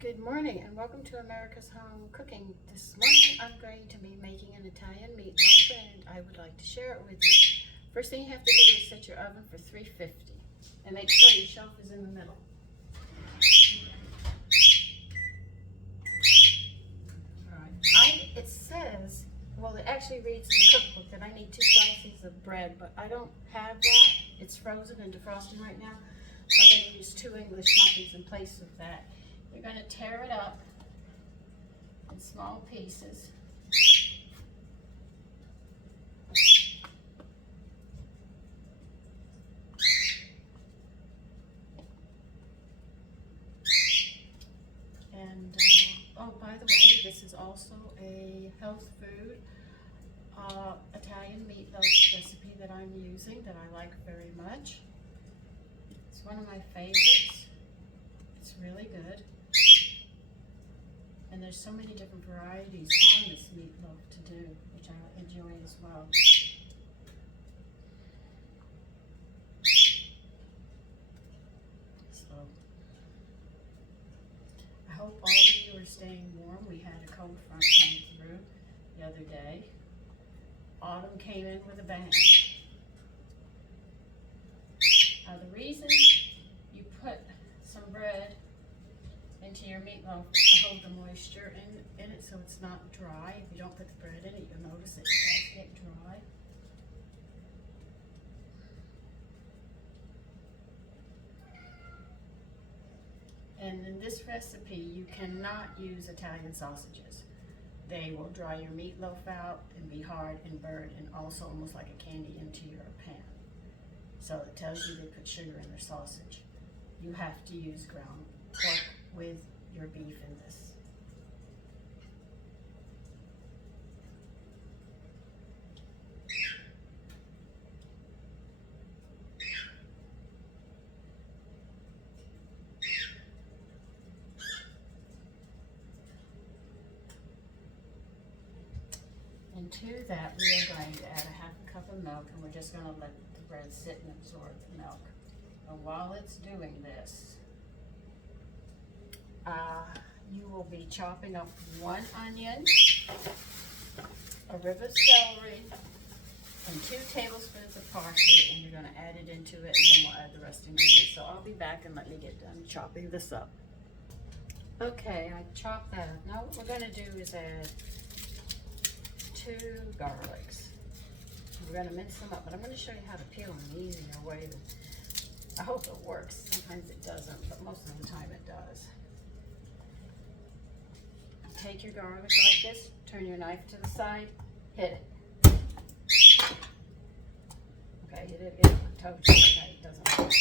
Good morning and welcome to America's Home Cooking. This morning I'm going to be making an Italian meatloaf and I would like to share it with you. First thing you have to do is set your oven for 350 and make sure your shelf is in the middle. Alright, it says, well it actually reads in the cookbook that I need 2 slices of bread, but I don't have that. It's frozen and defrosting right now. So I'm going to use 2 English muffins in place of that. You're going to tear it up in small pieces. And, oh, by the way, this is also a health food Italian meatloaf recipe that I'm using that I like very much. It's one of my favorites. It's really good. And there's so many different varieties on this meatloaf to do, which I enjoy as well. So, I hope all of you are staying warm. We had a cold front come through the other day. Autumn came in with a bang. The reason you put some bread into your meatloaf to hold the moisture in it so it's not dry. If you don't put the bread in it, you'll notice it does get dry. And in this recipe, you cannot use Italian sausages. They will dry your meatloaf out and be hard and burn and also almost like a candy into your pan. So it tells you they put sugar in their sausage. You have to use ground pork with your beef in this. And to that, we are going to add a 1/2 cup of milk, and we're just going to let the bread sit and absorb the milk. And while it's doing this, you will be chopping up 1 onion, a rib of celery, and 2 tablespoons of parsley, and you're going to add it into it, and then we'll add the rest of the ingredients. So I'll be back and let me get done chopping this up. Okay, I chopped that up. Now what we're going to do is add 2 garlics. We're going to mince them up, but I'm going to show you how to peel them an easier way. I hope it works. Sometimes it doesn't, but most of the time it does. Take your garlic like this, turn your knife to the side, hit it. Okay, hit it again. I told you, okay, it doesn't work.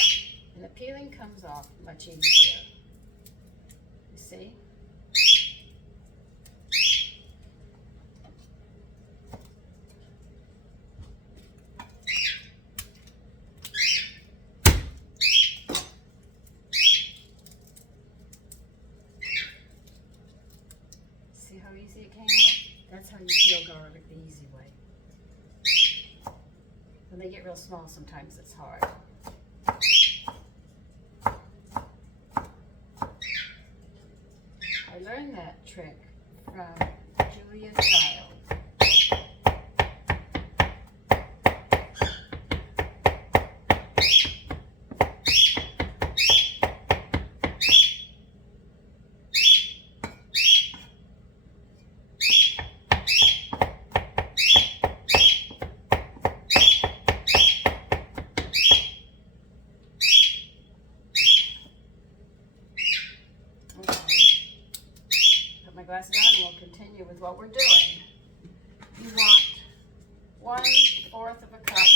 And the peeling comes off much easier. You see? See how easy it came off? That's how you peel garlic the easy way. When they get real small, sometimes it's hard. I learned that trick from Julia's child. Glasses on and we'll continue with what we're doing. You want 1/4 of a cup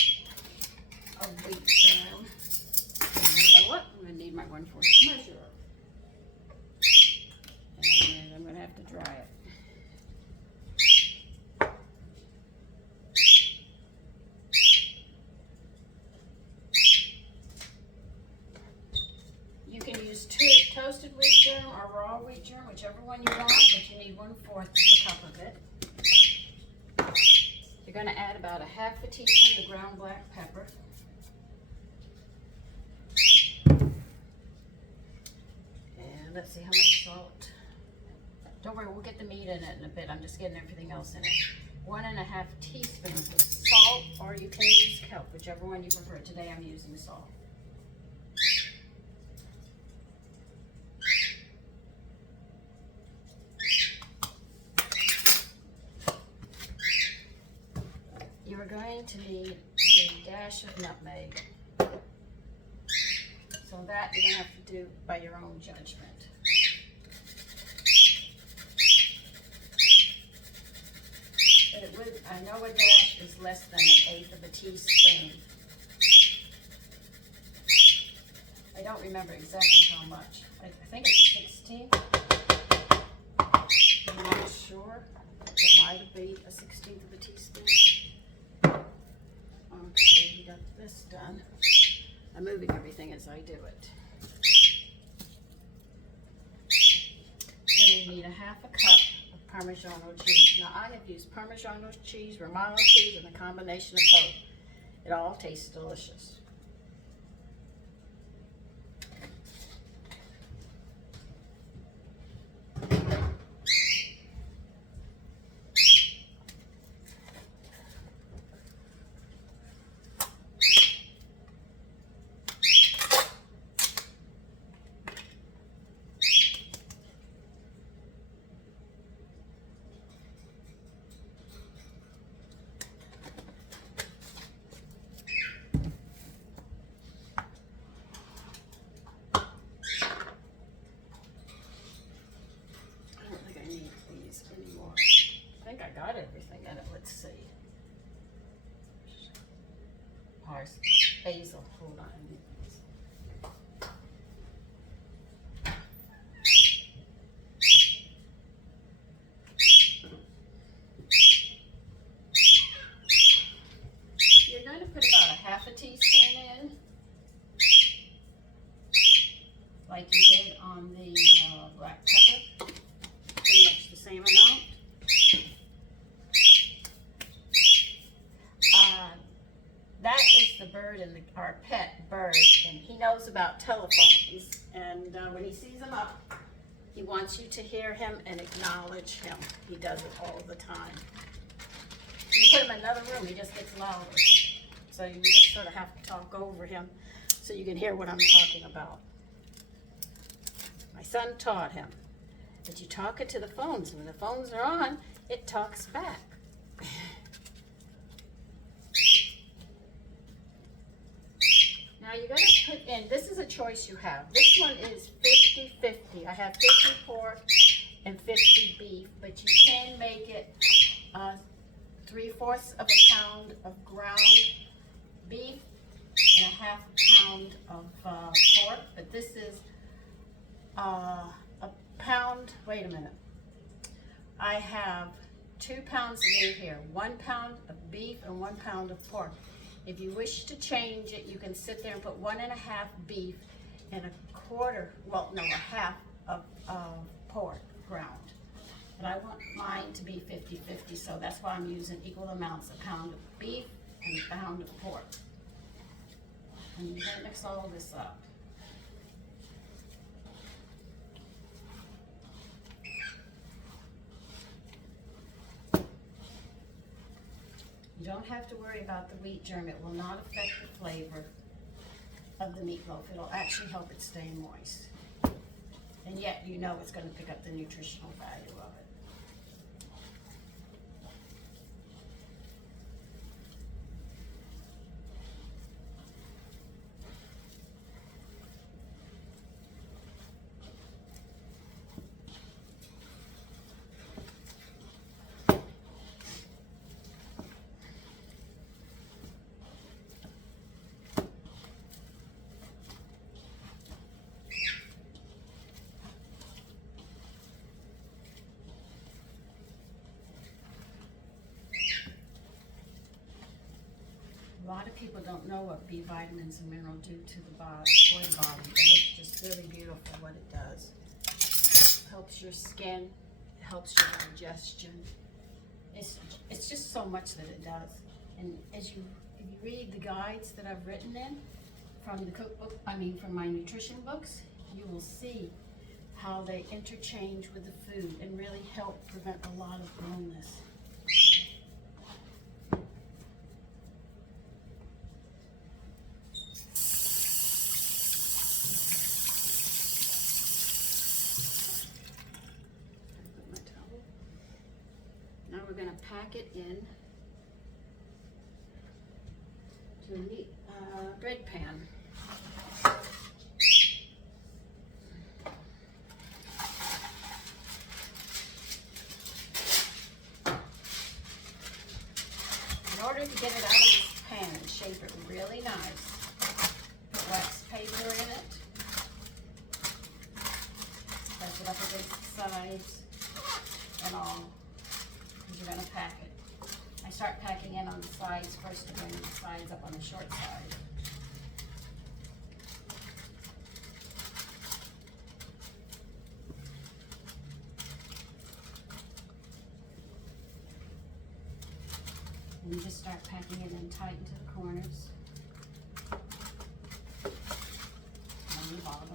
of wheat germ. And you know what? I'm going to need my 1/4 measure. And I'm going to have to dry it. You can use toasted wheat germ or raw wheat germ, whichever one you want, but you need 1/4 of a cup of it. You're going to add about a 1/2 teaspoon of ground black pepper. And And let's see how much salt. Don't worry, we'll get the meat in it in a bit. I'm just getting everything else in it. 1.5 teaspoons of salt, or you can use kelp, whichever one you prefer. Today I'm using salt. You're going to need a dash of nutmeg. So that you're going to have to do by your own judgment. But it would, I know a dash is less than 1/8 of a teaspoon. I don't remember exactly how much. I think it's 16. I'm not sure. It might be a 1/16 of a teaspoon. Okay, we got this done. I'm moving everything as I do it. Then you need 1/2 cup of Parmigiano cheese. Now I have used Parmigiano cheese, Romano cheese, and a combination of both. It all tastes delicious. I got everything in it. Let's see. Basil. Hold on. You're going to put about 1/2 teaspoon in, like you did on the black pepper. Pretty much the same amount. That is the bird and our pet bird, and he knows about telephones. And when he sees them up, he wants you to hear him and acknowledge him. He does it all the time. You put him in another room, he just gets louder. So you just sort of have to talk over him so you can hear what I'm talking about. My son taught him that you talk it to the phones. When the phones are on, it talks back. Now you gotta put in, this is a choice you have. This one is 50-50. I have 50 pork and 50 beef, but you can make it 3/4 of a pound of ground beef and 1/2 pound of pork. But this is a pound, wait a minute. I have 2 pounds of meat here, 1 pound of beef and 1 pound of pork. If you wish to change it, you can sit there and put 1.5 beef and 1/2 of pork ground. But I want mine to be 50-50, so that's why I'm using equal amounts, a pound of beef and a pound of pork. And you're gonna mix all of this up. You don't have to worry about the wheat germ. It will not affect the flavor of the meatloaf. It'll actually help it stay moist. And yet you know it's going to pick up the nutritional value of it. A lot of people don't know what B vitamins and minerals do to the body, and it's just really beautiful what it does. It helps your skin, it helps your digestion. It's just so much that it does. And if you read the guides that I've written in from the cookbook, from my nutrition books, you will see how they interchange with the food and really help prevent a lot of illness. Now we're going to pack it in to a neat bread pan. In order to get it out of this pan and shape it really nice, put wax paper in it, press it up against the sides and all. You're going to pack it. I start packing in on the sides first to bring the sides up on the short side. And you just start packing it in tight into the corners and the bottom.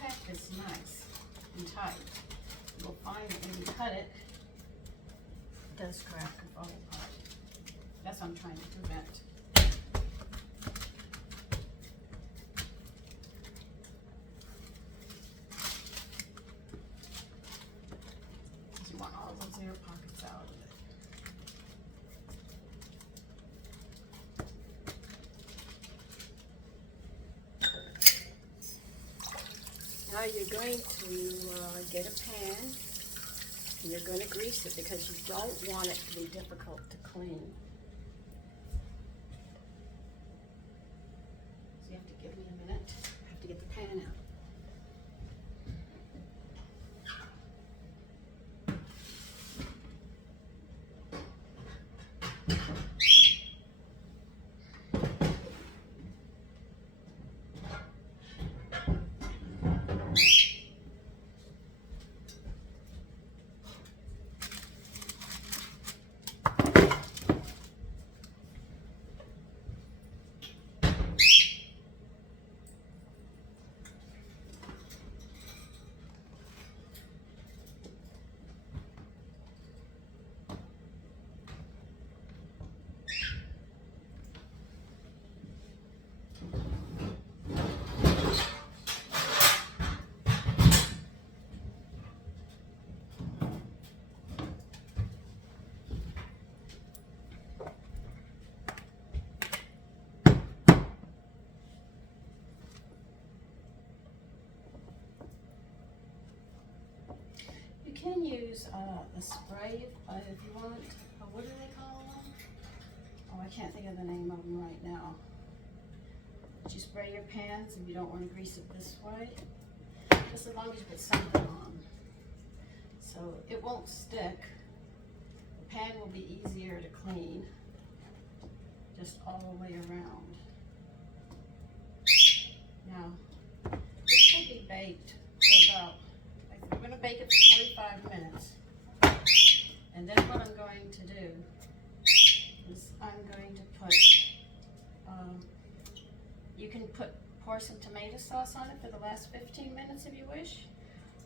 Pack this nice and tight. You'll find that when you cut it, it does crack and fall apart. That's what I'm trying to prevent. You want all those air pockets out of it. Now you're going to get a pan and you're going to grease it because you don't want it to be difficult to clean. So you have to give me a minute. I have to get the pan out. You can use a spray if you want. What do they call them? Oh, I can't think of the name of them right now. But you spray your pans if you don't want to grease it this way. Just as long as you put something on. So it won't stick. The pan will be easier to clean. Just all the way around. Now, this will be baked for about, we're going to bake it for 45 minutes. And then what I'm going to do is I'm going to put, you can pour some tomato sauce on it for the last 15 minutes if you wish.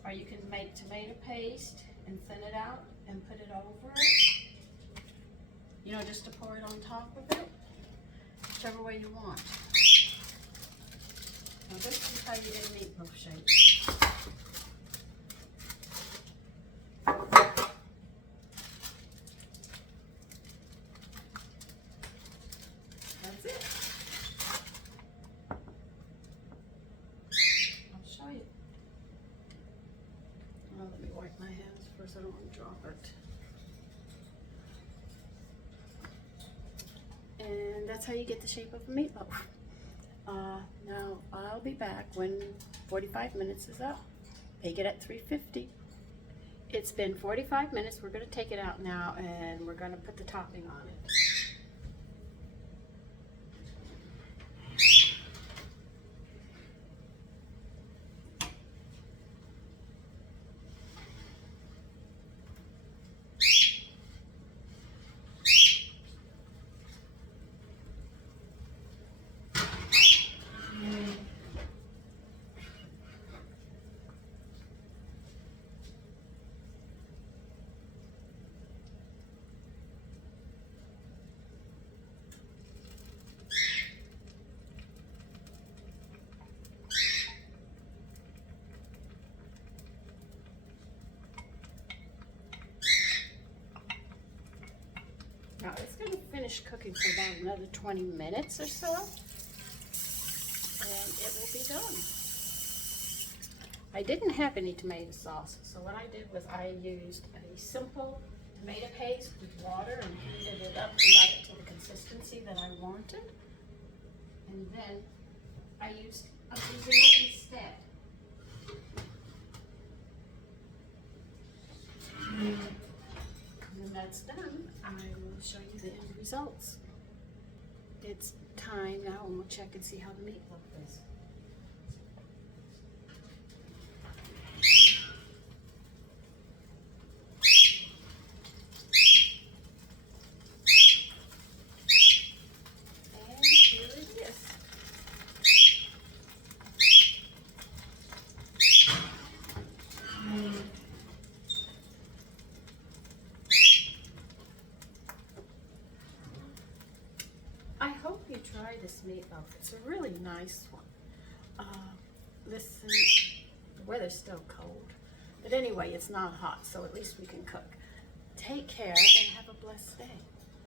Or you can make tomato paste and thin it out and put it over it. You know, just to pour it on top of it. Whichever way you want. Now this is how you get a meatloaf shape. That's it. I'll show you. Well, let me wipe my hands first. I don't want to drop it. that's how you get the shape of a meatloaf. Now I'll be back when 45 minutes is up. Bake it at 350. It's been 45 minutes. We're going to take it out now and we're going to put the topping on it. Now it's going to finish cooking for about another 20 minutes or so, and it will be done. I didn't have any tomato sauce, so what I did was I used a simple tomato paste with water and heated it up and got it to the consistency that I wanted. And then I'm using it instead. When that's done, I will show you the end results. It's time now, and we'll check and see how the meatloaf is. And here it is. I hope you try this meatloaf. It's a really nice one. The weather's still cold. But anyway, it's not hot, so at least we can cook. Take care and have a blessed day.